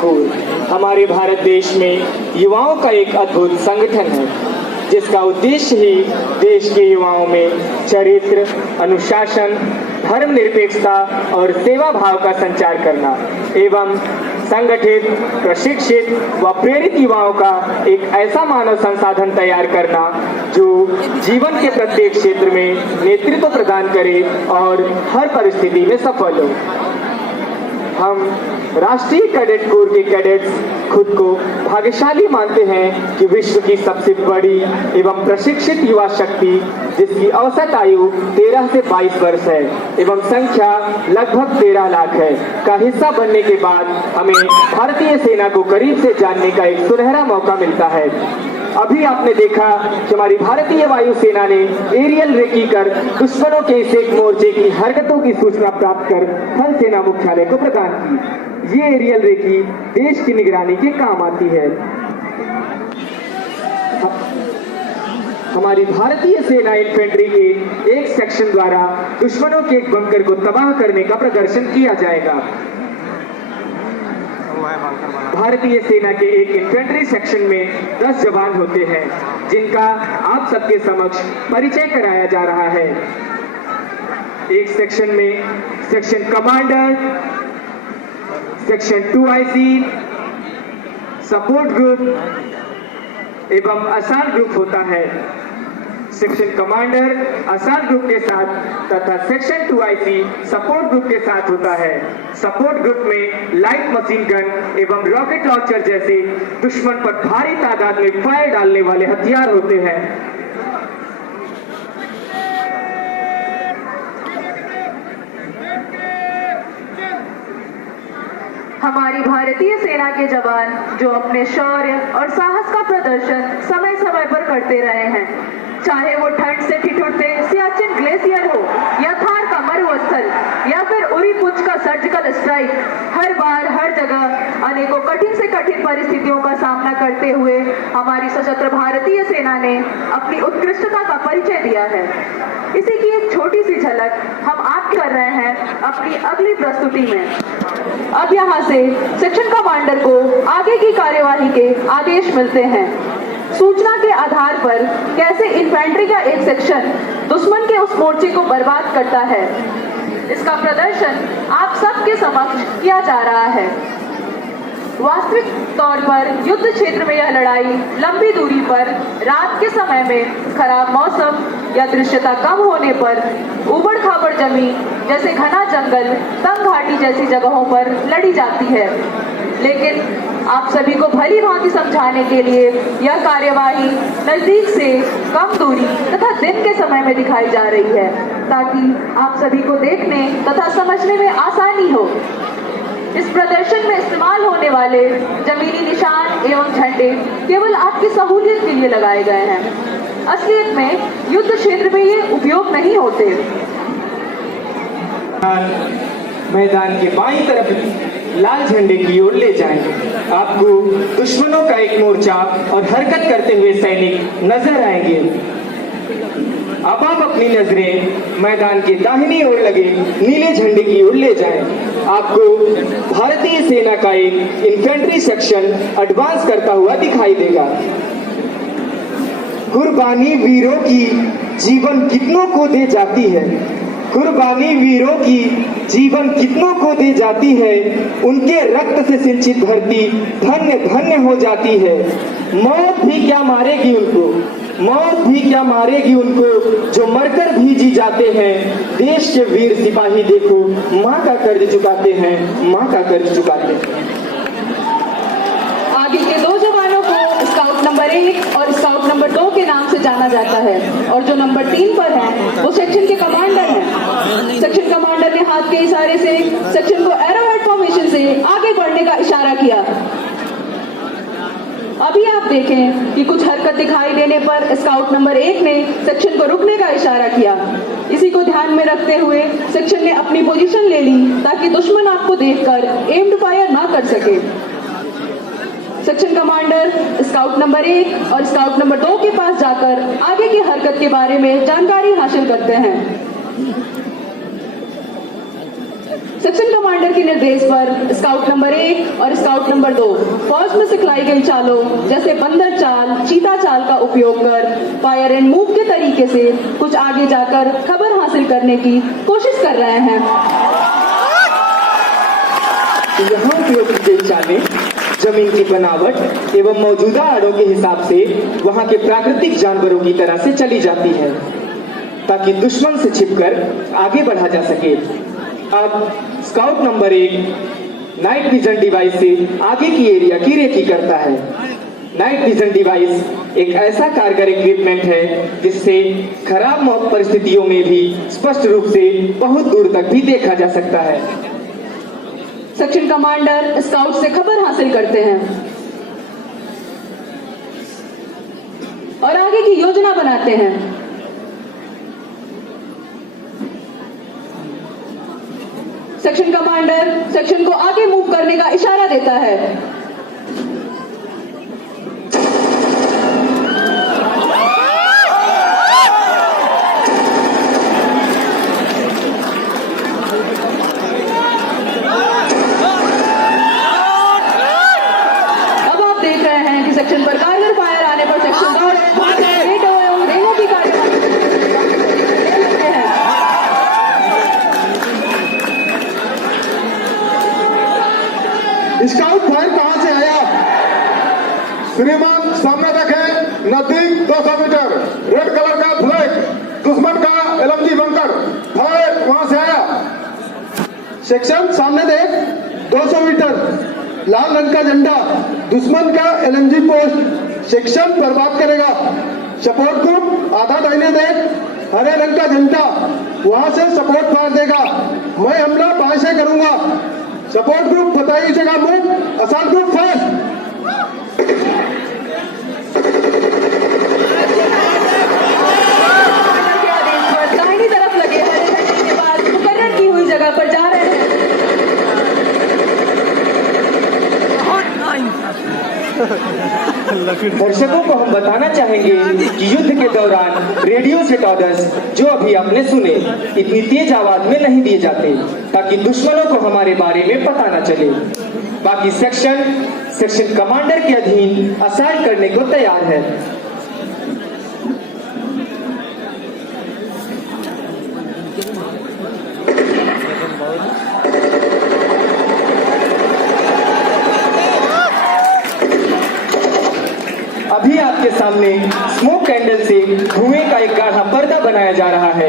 Core हमारे भारत देश में युवाओं का एक अद्भुत संगठन है, जिसका उद्देश्य ही देश के युवाओं में चरित्र, अनुशासन, धर्मनिरपेक्षता और सेवा भाव का संचार करना एवं संगठित, प्रशिक्षित व प्रेरित युवाओं का एक ऐसा मानव संसाधन तैयार करना जो जीवन के प्रत्येक क्षेत्र में नेतृत्व प्रदान करे और हर परिस्थिति में सफल हो। हम राष्ट्रीय कैडेट कोर के कैडेट्स खुद को भाग्यशाली मानते हैं कि विश्व की सबसे बड़ी एवं प्रशिक्षित युवा शक्ति, जिसकी औसत आयु 13 से 22 वर्ष है एवं संख्या लगभग 13 लाख है, का हिस्सा बनने के बाद हमें भारतीय सेना को करीब से जानने का एक सुनहरा मौका मिलता है। अभी आपने देखा कि हमारी भारतीय वायुसेना ने एरियल रेकी कर दुश्मनों के इस एक मोर्चे की हरकतों की सूचना प्राप्त कर थल सेना मुख्यालय को प्रदान की। ये एरियल रेकी देश की निगरानी के काम आती है। हमारी भारतीय सेना इन्फेंट्री के एक सेक्शन द्वारा दुश्मनों के एक बंकर को तबाह करने का प्रदर्शन किया जाएगा। भारतीय सेना के एक इन्फेंट्री सेक्शन में 10 जवान होते हैं, जिनका आप सबके समक्ष परिचय कराया जा रहा है। एक सेक्शन में section commander, section 2IC, support group एवं असाल ग्रुप होता है। सेक्शन कमांडर असाल ग्रुप के साथ तथा सेक्शन 2IC सपोर्ट ग्रुप के साथ होता है। सपोर्ट ग्रुप में लाइट मशीन गन एवं रॉकेट लॉन्चर जैसे दुश्मन पर भारी तादाद में फायर डालने वाले हथियार होते हैं। हमारी भारतीय सेना के जवान जो अपने शौर्य और साहस का प्रदर्शन समय समय पर करते रहे हैं, चाहे वो ठंड से ठिठुरते सियाचिन ग्लेशियर हो या थार का मरुस्थल या फिर उरी पुंछ का सर्जिकल स्ट्राइक, हर बार हर जगह अनेकों कठिन से कठिन परिस्थितियों का सामना करते हुए हमारी सशस्त्र भारतीय सेना ने अपनी उत्कृष्टता का परिचय दिया है। इसी की एक छोटी सी झलक हम आप कर रहे हैं अपनी अगली प्रस्तुति में। अब यहाँ से सेक्शन कमांडर को आगे की कार्यवाही के आदेश मिलते हैं। सूचना के आधार पर कैसे इन्फेंट्री का एक सेक्शन दुश्मन के उस मोर्चे को बर्बाद करता है, इसका प्रदर्शन आप सबके समक्ष किया जा रहा है। वास्तविक तौर पर युद्ध क्षेत्र में यह लड़ाई लंबी दूरी पर, रात के समय में खराब मौसम या दृश्यता कम होने पर, उबड़ खाबड़ जमीन जैसे घना जंगल, तंग घाटी जैसी जगहों पर लड़ी जाती है। लेकिन आप सभी को भली भांति समझाने के लिए यह कार्यवाही नजदीक से कम दूरी तथा दिन के समय में दिखाई जा रही है, ताकि आप सभी को देखने तथा समझने में आसानी हो। इस प्रदर्शन में इस्तेमाल होने वाले जमीनी निशान एवं झंडे केवल आपकी सहूलियत के लिए लगाए गए हैं। असलियत में युद्ध क्षेत्र में ये उपयोग नहीं होते। मैदान के बाईं तरफ लाल झंडे की ओर ले जाएं। आपको दुश्मनों का एक मोर्चा और हरकत करते हुए सैनिक नजर आएंगे। अब आप अपनी नजरें मैदान के दाहिनी ओर लगे नीले झंडे की ओर ले जाएं। आपको भारतीय सेना का एक इन्फेंट्री सेक्शन एडवांस करता हुआ दिखाई देगा। कुर्बानी वीरों की जीवन कितनों को दे जाती है, कुर्बानी वीरों की जीवन कितनों को दे जाती है, उनके रक्त से सिंचित धरती धन्य धन्य हो जाती है। मौत भी क्या मारेगी उनको, मौत भी क्या मारेगी उनको, जो मरकर भी जी जाते हैं। देश के वीर सिपाही देखो माँ का कर्ज चुकाते हैं, माँ का कर्ज चुकाते हैं। आगे के 2 जवानों को स्काउट नंबर 1 और स्काउट नंबर 2 के नाम से जाना जाता है, और जो नंबर 3 पर है वो सेक्शन के कमांडर हैं। सेक्शन कमांडर ने हाथ के इशारे से सेक्शन को एरोहेड फॉर्मेशन से आगे बढ़ने का इशारा किया। अभी आप देखें कि कुछ हरकत दिखाई देने पर स्काउट नंबर 1 ने सेक्शन को रुकने का इशारा किया। इसी को ध्यान में रखते हुए सेक्शन ने अपनी पोजीशन ले ली, ताकि दुश्मन आपको देखकर एम्ड फायर ना कर सके। सेक्शन कमांडर स्काउट नंबर 1 और स्काउट नंबर 2 के पास जाकर आगे की हरकत के बारे में जानकारी हासिल करते हैं। सेक्शन कमांडर के निर्देश पर स्काउट नंबर 1 और स्काउट नंबर 2 फौज में सिखलाई गई चालों जैसे बंदर चाल, चीता चाल का उपयोग कर फायर एंड मूव के तरीके से कुछ आगे जाकर खबर हासिल करने की कोशिश कर रहे हैं। यहाँ उपयोग की गई चालें जमीन की बनावट एवं मौजूदा आड़ों के हिसाब से वहाँ के प्राकृतिक जानवरों की तरह से चली जाती है ताकि दुश्मन से छिपकर आगे बढ़ा जा सके। अब scout number 1 night vision device से आगे की एरिया की रेकी करता है। नाइट विजन डिवाइस एक ऐसा कारगर इक्विपमेंट है जिससे खराब परिस्थितियों में भी स्पष्ट रूप से बहुत दूर तक भी देखा जा सकता है। सेक्शन कमांडर स्काउट से खबर हासिल करते हैं और आगे की योजना बनाते हैं। सेक्शन कमांडर सेक्शन को आगे मूव करने का इशारा देता है। अब आप देख रहे हैं कि सेक्शन पर कारगर फायर आने पर सेक्शन रेंगों की कार्यवाही हैं। स्काउट फायर कहां से आया? श्रीमान सामने देखें, नजदीक 200 मीटर रेड कलर का फ्लैग, दुश्मन का एलएमजी बंकर, फायर वहां से आया। सेक्शन सामने देख, 200 मीटर लाल रंग का झंडा, दुश्मन का एलएमजी पोस्ट, सेक्शन बर्बाद करेगा। सपोर्ट ग्रुप आधा दाहिने देख, हरे रंग का झंडा, वहां से सपोर्ट फायर देगा। मैं हमला बाएं से करूंगा। सपोर्ट ग्रुप बताइए जगह मूव, असाल्ट ग्रुप फर्स्ट। दाहिनी तरफ लगे हरे झंडे के बाद मुकर्रर की हुई जगह पर जा रहे हैं। दर्शकों को हम बताना चाहेंगे कि युद्ध के दौरान रेडियो सेट ऑर्डर्स जो अभी आपने सुने इतनी तेज आवाज में नहीं दिए जाते ताकि दुश्मनों को हमारे बारे में पता न चले। बाकी सेक्शन कमांडर के अधीन असाल्ट करने को तैयार है। अभी आपके सामने स्मोक कैंडल से धुएं का एक गाढ़ा पर्दा बनाया जा रहा है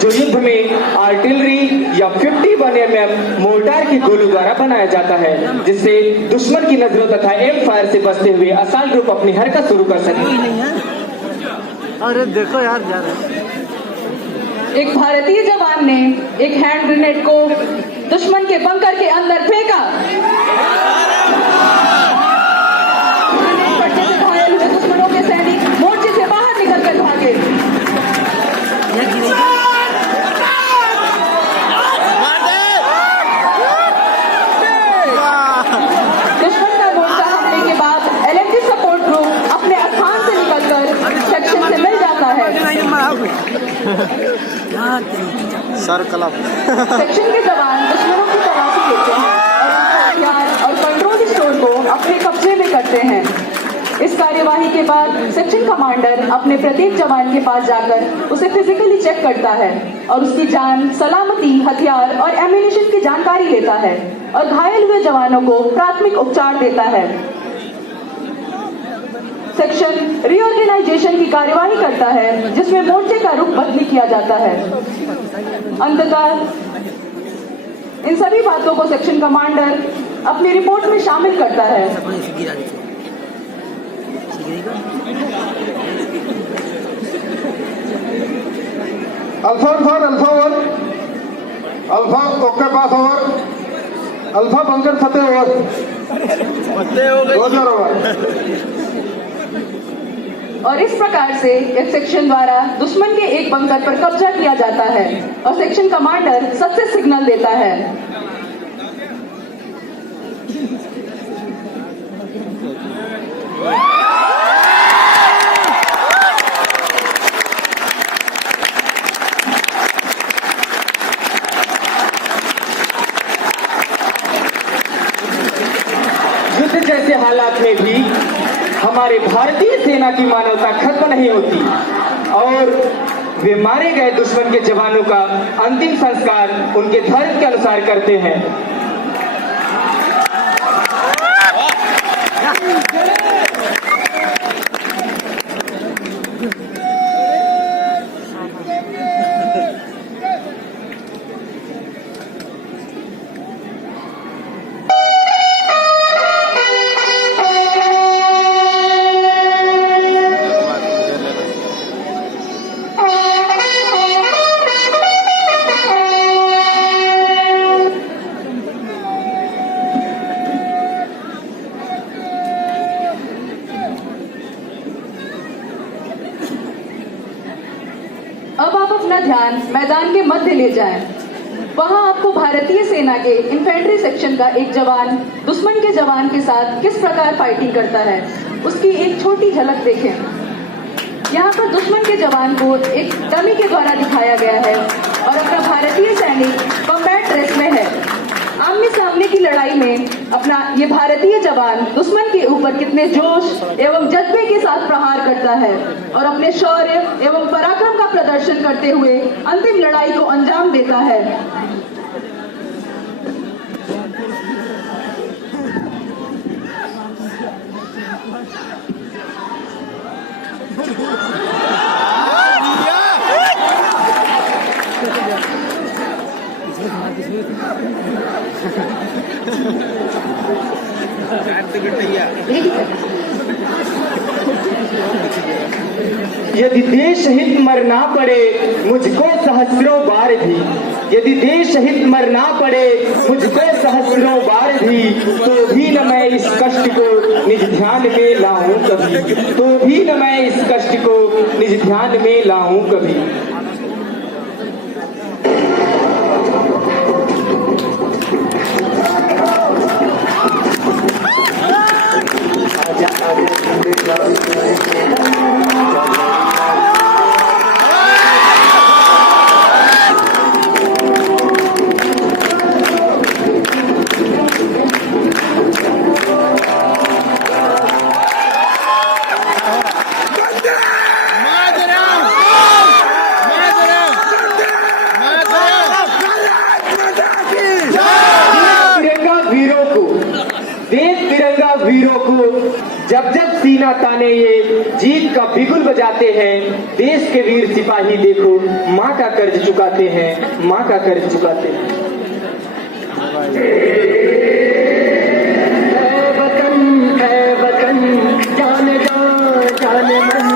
जो युद्ध में आर्टिलरी या 51 mm मोर्टार की गोलों द्वारा बनाया जाता है जिससे दुश्मन की नजरों तथा एम फायर से बचते हुए असाल्ट ग्रुप अपनी हरकत शुरू कर सके। अरे देखो यार जा रहा है। एक भारतीय जवान ने एक हैंड ग्रेनेड को दुश्मन के बंकर के अंदर फेंका। ग्रेनेड फटने से घायल हुए दुश्मनों के सैनिक मोर्चे से बाहर निकलकर भागे। दुश्मन का मोर्चा हमले के बाद एलएमजी सपोर्ट ग्रुप अपने स्थान से निकलकर सेक्शन से मिल जाता है। सर क्लब सेक्शन के जवान दुश्मनों की तलाशी लेते हैं और उनका हथियार और कंट्रोल स्टोर को अपने कब्जे में करते हैं। इस कार्यवाही के बाद सेक्शन कमांडर अपने प्रत्येक जवान के पास जाकर उसे फिजिकली चेक करता है और उसकी जान, सलामती, हथियार और एम्यूनिशन की जानकारी लेता है और घायल हुए जवानों को प्राथमिक उपचार देता है। सेक्शन रीऑर्गेनाइजेशन की कार्यवाही करता है जिसमें मोर्चे का रुख बदली किया जाता है। अंततः इन सभी बातों को सेक्शन कमांडर अपनी रिपोर्ट में शामिल करता है। अल्फा 1 अल्फा ओके पास ओवर, अल्फा बंकर फतेह ओवर, 2000 ओवर। और इस प्रकार से एक सेक्शन द्वारा दुश्मन के एक बंकर पर कब्जा किया जाता है और सेक्शन कमांडर सक्सेस सिग्नल देता है। युद्ध जैसे हालात में भी हमारे भारतीय सेना की मानवता खत्म नहीं होती और वे मारे गए दुश्मन के जवानों का अंतिम संस्कार उनके धर्म के अनुसार करते हैं। अब आप अपना ध्यान मैदान के मध्य ले जाएं। वहां आपको भारतीय सेना के इन्फेंट्री सेक्शन का एक जवान दुश्मन के जवान के साथ किस प्रकार फाइटिंग करता है उसकी एक छोटी झलक देखें। यहाँ पर दुश्मन के जवान को एक डमी के द्वारा दिखाया गया है और अपना भारतीय सैनिक कॉम्बैट ड्रेस में है। आमने सामने की लड़ाई में अपना ये भारतीय जवान दुश्मन के ऊपर कितने जोश एवं जज्बे के साथ प्रहार करता है और अपने शौर्य एवं पराक्रम का प्रदर्शन करते हुए अंतिम लड़ाई को अंजाम देता है। यदि देश हित मरना पड़े मुझको सहस्रों बार भी, यदि देश हित मरना पड़े मुझको सहस्रों बार भी, तो भी न मैं इस कष्ट को निज ध्यान में लाऊं कभी, तो भी न मैं इस कष्ट को निज ध्यान में लाऊं कभी। देश तिरंगा वीरों को जब जब सीना ताने ये जीत का बिगुल बजाते हैं, देश के वीर सिपाही देखो माँ का कर्ज चुकाते हैं, माँ का कर्ज चुकाते हैं। है वतन जाने जा जाने मन